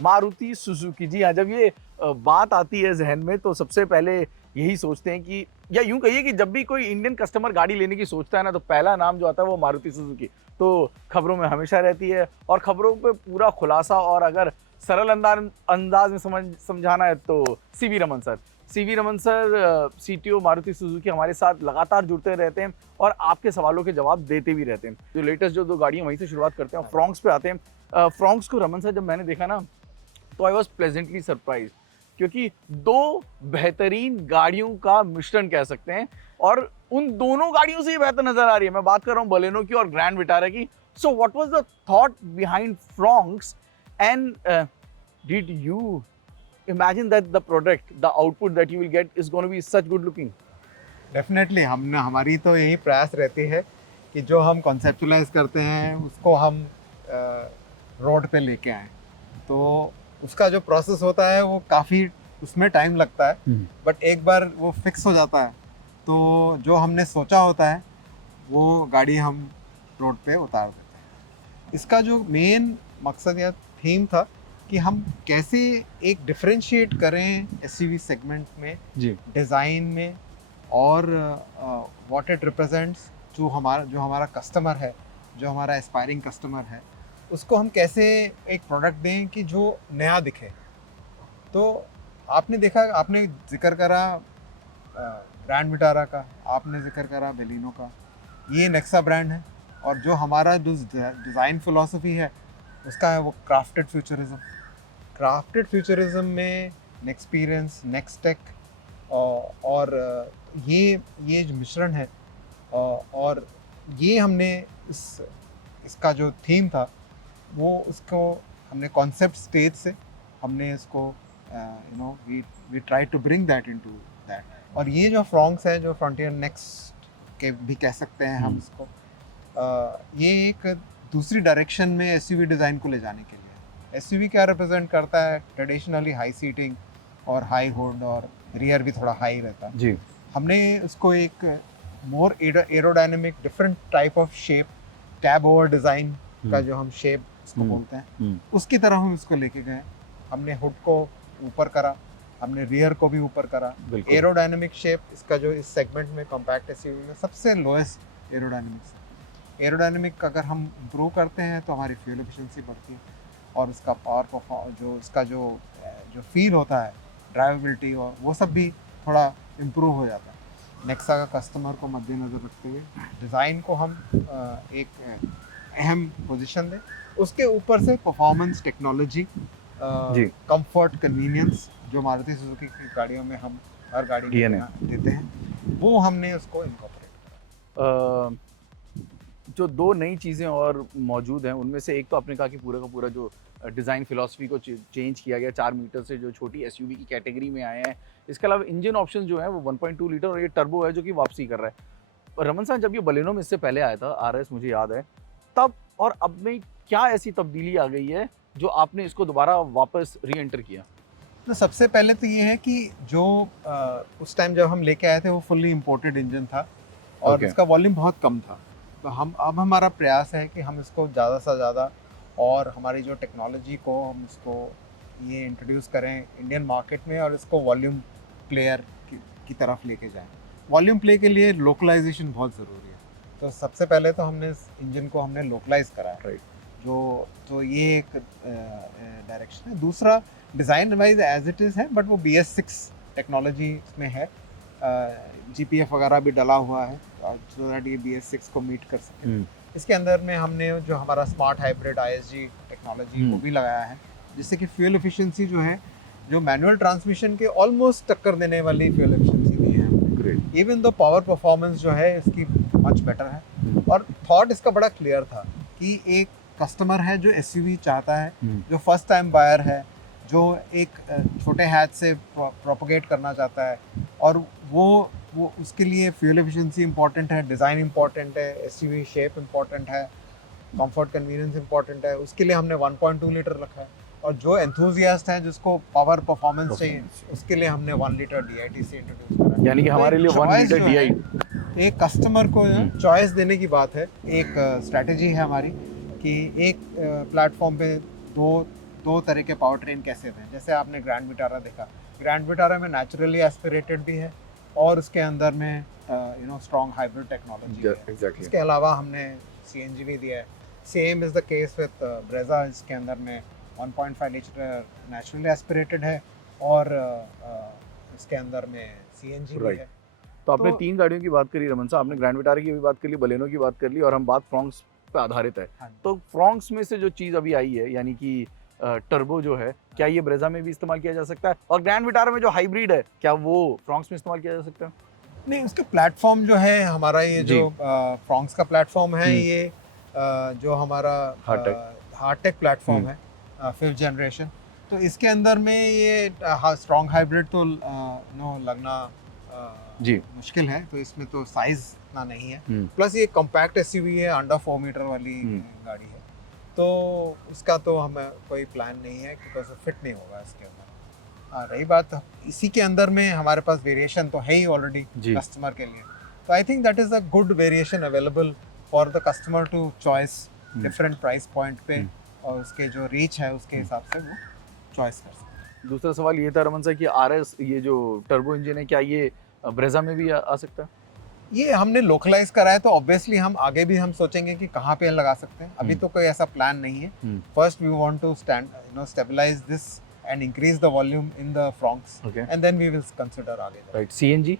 Maruti Suzuki. जी हाँ, जब ये बात आती है ज़हन में तो सबसे पहले यही सोचते हैं कि, या यूँ कहिए कि जब भी कोई इंडियन कस्टमर गाड़ी लेने की सोचता है ना, तो पहला नाम जो आता है वो मारुति सुजुकी तो खबरों में हमेशा रहती है। और खबरों पे पूरा खुलासा और अगर सरल अंदाज में समझाना है तो CV Raman sir. CV Raman sir CTO Maruti Suzuki हमारे साथ लगातार जुड़ते रहते हैं और आपके सवालों के जवाब देते भी रहते हैं। जो लेटेस्ट जो 2 गाड़ियाँ वहीं से शुरुआत करते हैं और फ्रॉन्क्स पे आते हैं। फ्रॉन्क्स को रमन सर जब मैंने देखा ना, तो आई वॉज प्लेजेंटली सरप्राइज, क्योंकि 2 बेहतरीन गाड़ियों का मिश्रण कह सकते हैं और उन दोनों गाड़ियों से ही बेहतर नजर आ रही है। मैं बात कर रहा हूँ बलेनो की और ग्रैंड विटारा की। So what was the thought behind Fronx and did you imagine that the product, the output that you will get is going to be such good looking? Definitely हमने हमारी तो यही प्रयास रहती है कि जो हम कॉन्सेप्चुलाइज करते हैं उसको हम रोड पे लेके आएँ। तो उसका जो प्रोसेस होता है वो काफ़ी उसमें टाइम लगता है, बट एक बार वो फिक्स हो जाता है तो जो हमने सोचा होता है वो गाड़ी हम रोड पे उतार देते हैं। इसका जो मेन मकसद या थीम था कि हम कैसे एक डिफरेंशिएट करें एसयूवी सेगमेंट में, जी, डिज़ाइन में और व्हाट इट रिप्रेजेंट्स, जो हमारा कस्टमर है, जो हमारा एस्पायरिंग कस्टमर है, उसको हम कैसे एक प्रोडक्ट दें कि जो नया दिखे। तो आपने देखा, आपने जिक्र करा ग्रैंड विटारा का, आपने जिक्र करा बेलिनो का, ये नेक्सा ब्रांड है और जो हमारा डिज़ाइन फिलॉसफी है उसका है वो क्राफ्टेड फ्यूचरिज्म। क्राफ्टेड फ्यूचरिज्म में नेक्सपीरियंस, नेक्सटेक और ये जो मिश्रण है और ये हमने इसका जो थीम था वो उसको हमने कॉन्सेप्ट स्टेज से हमने इसको we try to bring that into that. और ये जो फ्रॉन्क्स है, जो फ्रंटियर नेक्स्ट के भी कह सकते हैं हम इसको, ये एक दूसरी डायरेक्शन में एसयूवी डिज़ाइन को ले जाने के लिए। एसयूवी क्या रिप्रेजेंट करता है? ट्रेडिशनली हाई सीटिंग और हाई हुड और रियर भी थोड़ा हाई रहता है जी। हमने उसको एक more aerodynamic different type of shape, cab over design का जो हम शेप इसको बोलते हैं, उसकी तरह हम इसको लेके गए। हमने हुड को ऊपर करा, हमने रियर को भी ऊपर करा। एरोडायनेमिक शेप इसका जो इस सेगमेंट में कॉम्पैक्ट एसयूवी में सबसे लोएस्ट एरोडायनेमिक अगर हम इम्प्रूव करते हैं तो हमारी फ्यूल एफिशिएंसी बढ़ती है और उसका पावर जो इसका जो फील होता है, ड्राइवेबिलिटी और वो सब भी थोड़ा इम्प्रूव हो जाता है। नेक्सा का कस्टमर को मद्देनज़र रखते हुए डिज़ाइन को हम एक अहम पोजीशन दें, उसके ऊपर से परफॉर्मेंस, टेक्नोलॉजी, कंफर्ट, कन्वीनियंस जो मारुति सुजुकी की गाड़ियों में हम हर गाड़ी में देते हैं, वो हमने उसको इनकॉर्पोरेट। जो 2 नई चीज़ें और मौजूद हैं उनमें से एक तो आपने कहा कि पूरा का पूरा जो डिज़ाइन फिलॉसफी को चेंज किया गया, 4 मीटर से जो छोटी एसयूवी की कैटेगरी में आए हैं। इसके अलावा इंजन ऑप्शन जो है वो 1.2 लीटर और ये टर्बो है जो कि वापसी कर रहा है। और रमन साहब, जब ये बलेनो में इससे पहले आया था आरएस, मुझे याद है, तब और अब में क्या ऐसी तब्दीली आ गई है जो आपने इसको दोबारा वापस री एंटर किया? तो सबसे पहले तो ये है कि जो उस टाइम जब हम लेके आए थे वो फुल्ली इम्पोर्टेड इंजन था और इसका वॉल्यूम बहुत कम था। तो अब हमारा प्रयास है कि हम इसको ज़्यादा से ज़्यादा और हमारी जो टेक्नोलॉजी को हम इसको ये इंट्रोड्यूस करें इंडियन मार्केट में और इसको वॉल्यूम प्लेयर की तरफ लेके जाएं। वॉल्यूम प्ले के लिए लोकलाइजेशन बहुत ज़रूरी है। तो सबसे पहले तो हमने इस इंजन को हमने लोकलाइज करा, राइट, तो ये एक डायरेक्शन है। दूसरा, design wise as it is है, बट वो BS6 टेक्नोलॉजी इसमें है, GPF वगैरह भी डला हुआ है सो दैट ये BS6 को मीट कर सके। इसके अंदर में हमने जो हमारा स्मार्ट हाइब्रिड ISG टेक्नोलॉजी वो भी लगाया है, जिससे कि फ्यूल एफिशिएंसी जो है, जो मैनुअल ट्रांसमिशन के ऑलमोस्ट टक्कर देने वाली फ्यूल एफिशिएंसी दी है। Great. Even though power performance जो है इसकी मच बेटर है। और थॉट इसका बड़ा क्लियर था कि एक कस्टमर है जो एसयूवी चाहता है, जो फर्स्ट टाइम बायर है, जो एक छोटे हैच से प्रोपोगेट करना चाहता है और वो उसके लिए फ्यूल एफिशिएंसी इंपॉर्टेंट है, डिज़ाइन इंपॉर्टेंट है, एसयूवी शेप इंपॉर्टेंट है, कंफर्ट कन्वीनियंस इंपॉर्टेंट है, उसके लिए हमने 1.2 लीटर रखा है। और जो एंथुजियास्ट हैं जिसको पावर परफॉर्मेंस चाहिए, उसके लिए हमने 1 लीटर DITC इंट्रोड्यूस करा। यानी कि हमारे लिए 1 लीटर DI एक कस्टमर को चॉइस देने की बात है। एक स्ट्रैटेजी है हमारी कि एक प्लेटफॉर्म पे 2 दो तरह के पावर ट्रेन कैसे थे। जैसे आपने ग्रैंड विटारा देखा, ग्रैंड विटारा में नेचुरली एस्पिरेटेड भी है और उसके अंदर में स्ट्रॉन्ग हाइब्रिड टेक्नोलॉजी है। एग्जैक्टली। इसके अलावा हमने CNG भी दिया है। Same is the case with Brezza, इसके अंदर में 1.5 लीटर नेचुरली एस्पिरेटेड है और इसके अंदर में CNG भी Right. है। तो आपने तो- 3 गाड़ियों की बात करी रमन साहब, आपने ग्रैंड विटारा की भी बात कर ली, बलेनो की बात कर ली, और हम बात फ्रॉन्क्स पे आधारित है। हाँ। तो फ्रॉन्क्स में से जो चीज़ अभी आई है, यानी कि टर्बो जो है, क्या ये ब्रेजा में भी इस्तेमाल किया जा सकता है? और ग्रैंड विटारा में जो हाइब्रिड है, क्या वो फ्रॉन्क्स में इस्तेमाल किया जा सकता है? नहीं, उसका प्लेटफॉर्म जो है हमारा, ये जी। जो फ्रॉन्क्स का प्लेटफॉर्म है, हम्म। ये जो हमारा हार्टेक प्लेटफॉर्म है, 5th जनरेशन। तो इसके अंदर में ये स्ट्रॉन्ग हाइब्रिड तो लगना जी। मुश्किल है, तो इसमें तो साइज इतना नहीं है। हम्म। प्लस ये कॉम्पैक्ट SUV है, अंडर 4 मीटर वाली गाड़ी है, तो इसका तो हमें कोई प्लान नहीं है बिकॉज फिट नहीं होगा इसके अंदर। रही बात इसी के अंदर में हमारे पास वेरिएशन तो है ही ऑलरेडी जी। कस्टमर के लिए, तो I think that is a good variation available for the customer to choice different price point पे, और उसके जो रीच है उसके हिसाब से वो चॉइस कर सकते हैं। दूसरा सवाल ये था रमन साहब कि RS, ये जो टर्बो इंजन है, क्या ये ब्रेजा में भी आ सकता है? ये हमने लोकलाइज करा है, तो ऑब्वियसली हम आगे भी हम सोचेंगे कि कहाँ पे लगा सकते हैं। अभी तो कोई ऐसा प्लान नहीं है। First we want to stabilise this and increase the volume in the Fronx, okay, and then we will consider आगे। राइट। CNG?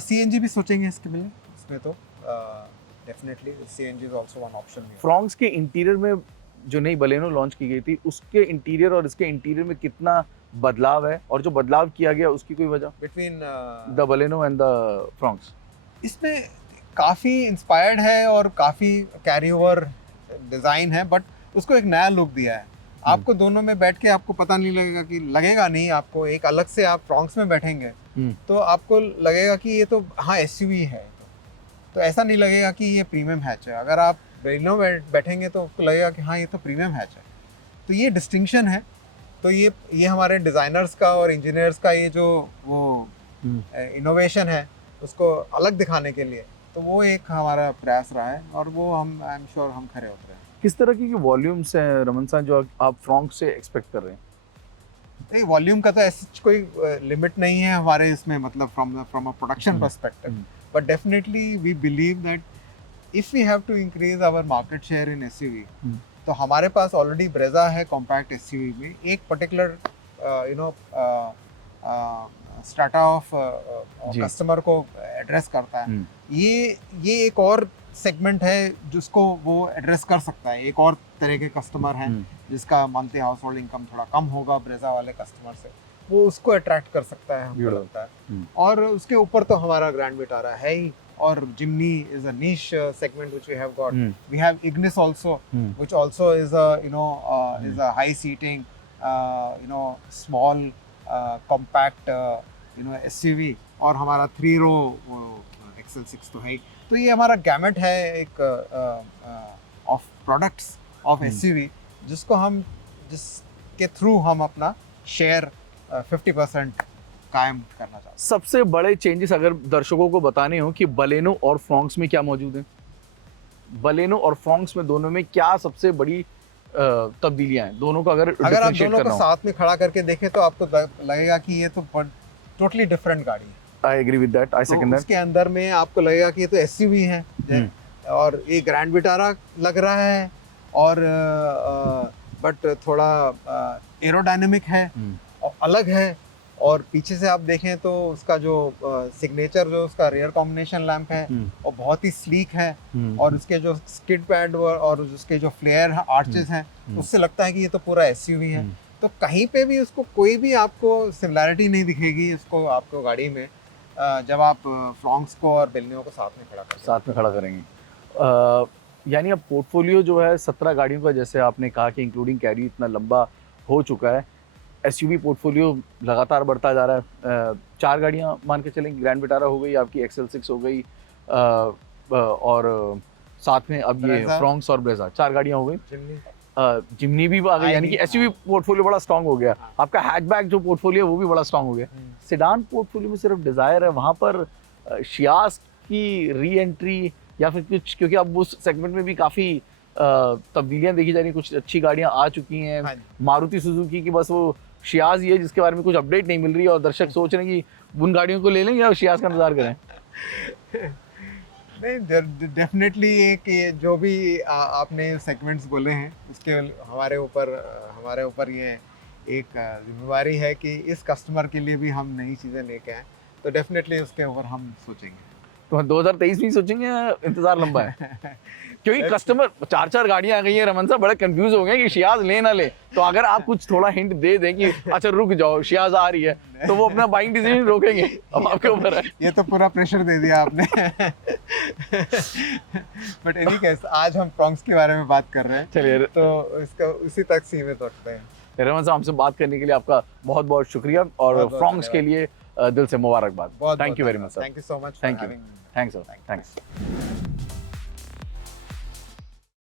CNG भी सोचेंगे इसके लिए, इसमें तो definitely CNG is also one option. Fronx के इंटीरियर में जो नई बलेनो लॉन्च की गई थी, उसके इंटीरियर और इसके इंटीरियर में कितना बदलाव है, और जो बदलाव किया गया उसकी कोई वजह? Between the Baleno and the Fronx. इसमें काफ़ी इंस्पायर्ड है और काफ़ी कैरी ओवर डिज़ाइन है, बट उसको एक नया लुक दिया है। आपको दोनों में बैठ के आपको पता नहीं लगेगा, कि लगेगा नहीं आपको, एक अलग से आप फ्रॉन्क्स में बैठेंगे तो आपको लगेगा कि ये तो हाँ SUV है, तो ऐसा नहीं लगेगा कि ये प्रीमियम हैच है। अगर आप बलेनो में बैठेंगे तो आपको लगेगा कि हाँ ये तो प्रीमियम हैच है। तो ये डिस्टिंक्शन है। तो ये हमारे डिज़ाइनर्स का और इंजीनियर्स का ये जो वो इनोवेशन है, उसको अलग दिखाने के लिए, तो वो एक हमारा प्रयास रहा है, और वो हम आई एम श्योर हम खरे उतरे हैं। किस तरह की वॉल्यूम्स हैं रमन साहब जो आप फ्रॉन्क्स से एक्सपेक्ट कर रहे हैं? नहीं, वॉल्यूम का तो ऐसी कोई लिमिट नहीं है हमारे इसमें, मतलब from a production perspective, but definitely we believe that if we have to increase our market share in SUV, तो हमारे पास ऑलरेडी ब्रेजा है कॉम्पैक्ट SUV में, एक पर्टिकुलर स्ट्रैटा ऑफ कस्टमर को एड्रेस करता है। ये एक और सेगमेंट है जिसको वो एड्रेस कर सकता है। एक और तरह के कस्टमर हैं जिसका मंथली हाउस होल्ड इनकम थोड़ा कम होगा ब्रेजा वाले कस्टमर से, वो उसको अट्रैक्ट कर सकता है, हमको लगता है। और उसके ऊपर तो हमारा ग्रैंड विटारा है ही, और Jimny is a niche segment which we have got. We have Ignis also, which also is a high seating, small compact SUV, और हमारा 3 row XL6 तो है ही। तो ये हमारा गैमेट है एक ऑफ प्रोडक्ट्स ऑफ SUV, जिसके थ्रू हम अपना शेयर 50% कायम करना चाहते हैं। सबसे बड़े चेंजेस अगर दर्शकों को बताने हो कि बलेनो और फ्रॉन्क्स में क्या मौजूद है, बलेनो और फ्रॉन्क्स में दोनों में क्या सबसे बड़ी तब्दीलियां हैं, दोनों को अगर आप दोनों को साथ में खड़ा करके देखें तो आपको लगेगा कि ये तो टोटली डिफरेंट गाड़ी है। I agree with that, I second that. उसके अंदर में आपको लगेगा कि ये तो SUV है, और ये ग्रैंड विटारा लग रहा है, और बट थोड़ा एरोडायनेमिक है और अलग है। और पीछे से आप देखें तो उसका जो सिग्नेचर, जो उसका रियर कॉम्बिनेशन लैंप है, वो बहुत ही स्लीक है, और उसके जो स्किड पैड और उसके जो फ्लेयर आर्चेस हैं, उससे लगता है कि ये तो पूरा SUV है। तो कहीं पे भी उसको कोई भी आपको सिमिलैरिटी नहीं दिखेगी इसको आपको गाड़ी में, जब आप फ्रॉन्क्स को और बेलिनो को साथ में खड़ा करेंगे। यानी अब पोर्टफोलियो जो है 17 गाड़ियों का, जैसे आपने कहा कि इंक्लूडिंग कैरी इतना लंबा हो चुका है, SUV पोर्टफोलियो लगातार बढ़ता जा रहा है। 4 गाड़ियां मान के चलेंगे, ग्रैंड विटारा हो गई, आपकी XL6 हो गई, और साथ में अब ये फ्रॉन्क्स और ब्रेजा, 4 गाड़ियां हो गई। जिमनी भी आ गई, यानी कि SUV पोर्टफोलियो बड़ा स्ट्रांग हो गया। आपका हैचबैक जो पोर्टफोलियो है वो भी बड़ा स्ट्रांग हो गया। सेडान पोर्टफोलियो में सिर्फ डिजायर है, वहाँ पर शियास की री एंट्री या फिर कुछ, क्योंकि अब उस सेगमेंट में भी काफ़ी तब्दीलियां देखी जा रही हैं, कुछ अच्छी गाड़ियां आ चुकी हैं। हाँ जी। मारुति सुजुकी की बस वो शियाज ही है जिसके बारे में कुछ अपडेट नहीं मिल रही है और दर्शक सोच रहे हैं कि उन गाड़ियों को ले लें या शियाज का इंतजार करें। नहीं, डेफिनेटली एक ये जो भी आपने सेगमेंट्स बोले हैं उसके हमारे ऊपर ये एक जिम्मेवारी है कि इस कस्टमर के लिए भी हम नई चीज़ें लेके आए, तो डेफिनेटली उसके ऊपर हम सोचेंगे। तो 2023 में ही सोचेंगे या इंतजार लंबा है? क्योंकि कस्टमर 4-4 गाड़ियां आ गई हैं, रमन साहब बड़े कंफ्यूज हो गए कि शियाज ले ना ले। तो अगर आप कुछ थोड़ा हिंट दे दें कि अच्छा रुक जाओ शियाज आ रही है, तो वो अपना बाइंग डिसीजन रोकेंगे। अब आपके ऊपर है। ये तो पूरा प्रेशर दे दिया आपने। बट एनी केस आज हम प्रॉन्ग्स के बारे में बात कर रहे हैं, चलिए तो इसका उसी तक सीमित रखते हैं। रमन साहब, हमसे बात करने के लिए आपका बहुत बहुत शुक्रिया और बहुत-बहुत फ्रॉन्ग्स के लिए दिल से मुबारकबाद। Thank you very much sir. Thank you so much. Thank you. Thanks sir. Thanks.